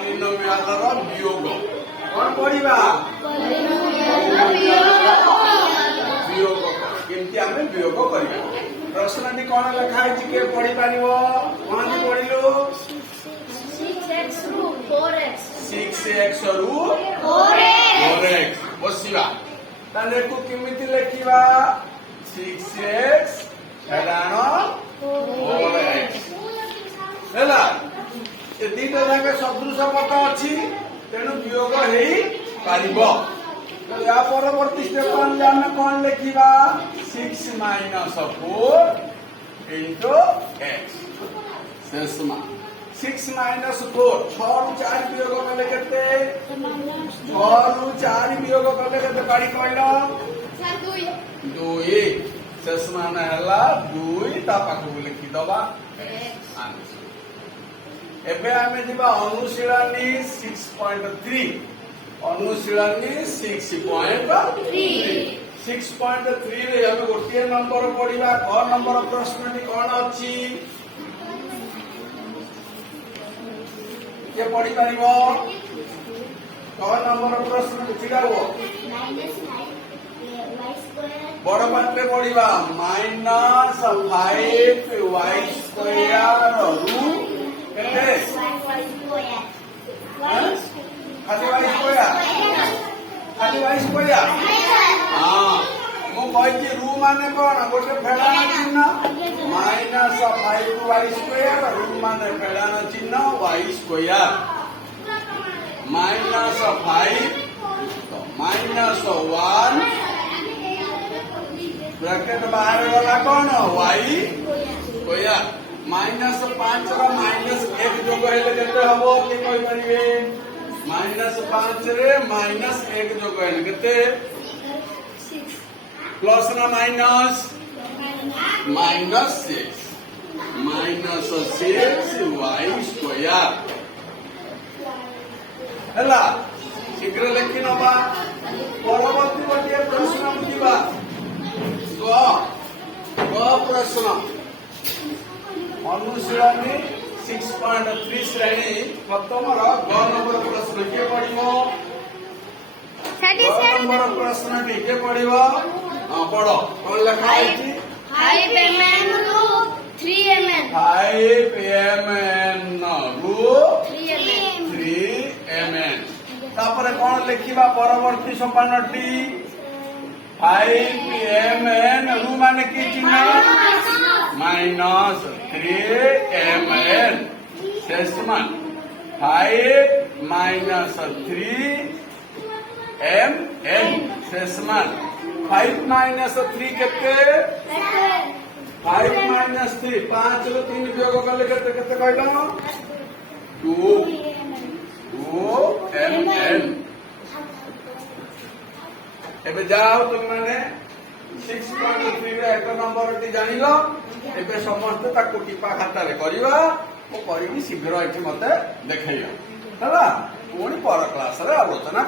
ପଲିନୋମିଆଲର ବିୟୋଗ କଣ ପଢିବା ବିୟୋଗ କେମିତି ଆମେ ବିୟୋଗ କରିବା। ପ୍ରଶ୍ନଟି କଣ ଲେଖା ହେଇଛି କିଏ ପଢି ପାରିବ କଣ ପଢିଲୁ 6x ରୁ 4x 6x ରୁ 4x ବସିବା ତାହେଲେ ଏକୁ କେମିତି ଲେଖିବା 6x ହେଲାଣ 4x ହେଲା ଏ ଦିଟା ଯାକ ସଦୃଶ ପଦ ଅଛି ତେଣୁ ବିୟୋଗ ହେଇ ପାରିବ। या परवर्ती स्टेप ଆମେ କଣ ଲେଖିବା 6 - 4 into x शेषमा 6 - 4 6 ରୁ 4 ବିୟୋଗ କଲେ କେତେ 6 ରୁ 4 ବିୟୋଗ କଲେ କେତେ ପାଡ଼ି କହିଲ 2 शेषमा ହେଲା 2 ତା ପାଖକୁ ଲେଖି ଦବା ଏବେ ଆମେ ଯିବା ଅନୁଶୀଳନୀ 6.3 अनुशीलनी 6.3 6.3 रे हम गोटे नंबर पढ़िबा क नंबर प्रश्नटी कौन अछि के पढ़ी परिबो क नंबर प्रश्न चिड़ाबो बड़ पाठे पढ़िबा -5y² रू केते खाली वाइस कोया हाँ मु कहती रू माने कौन गोटे फेड़ान चिन्ह -5y² रू माने फेड़ान चिन्ह y² -5 -1 ब्रैकेट बाहर वाला कौन y² -5 ର -1 जोग हेले केते हबो के कहि परिबे -5 रे -1 जोग हेले केते 6 प्लस ना माइनस -6 -6y² ହେଲା शीघ्र लेखि नबा परवर्ती गोटे प्रश्न बुझिबा क प्रश्न अनुशीलनी 6.3 श्रेणी प्रथम ग नंबर प्रश्न के पढ़िबो नंबर प्रश्न के पढ़िबो पढ़ कोन लिखा है 5mn ରୁ 3mn 5mn ରୁ 3mn तापरे कोन लिखिबा परवर्ती सोपानटी 5mn रू माने की चिन्ह -3mn शेषमान 5 - 3mn शेषमान 5 - 3 केते 5 - 3 5 ରୁ 3 वियोग कले केते केते कहलो 2mn एबे जाओ तुम माने 6.3 रे एक नंबर टी जानिलो एबे समस्त ताकू टिपा खाता रे करबा ओ करबी शीघ्र एठी मते देखैयो हला पुणी पर क्लास रे आलोचना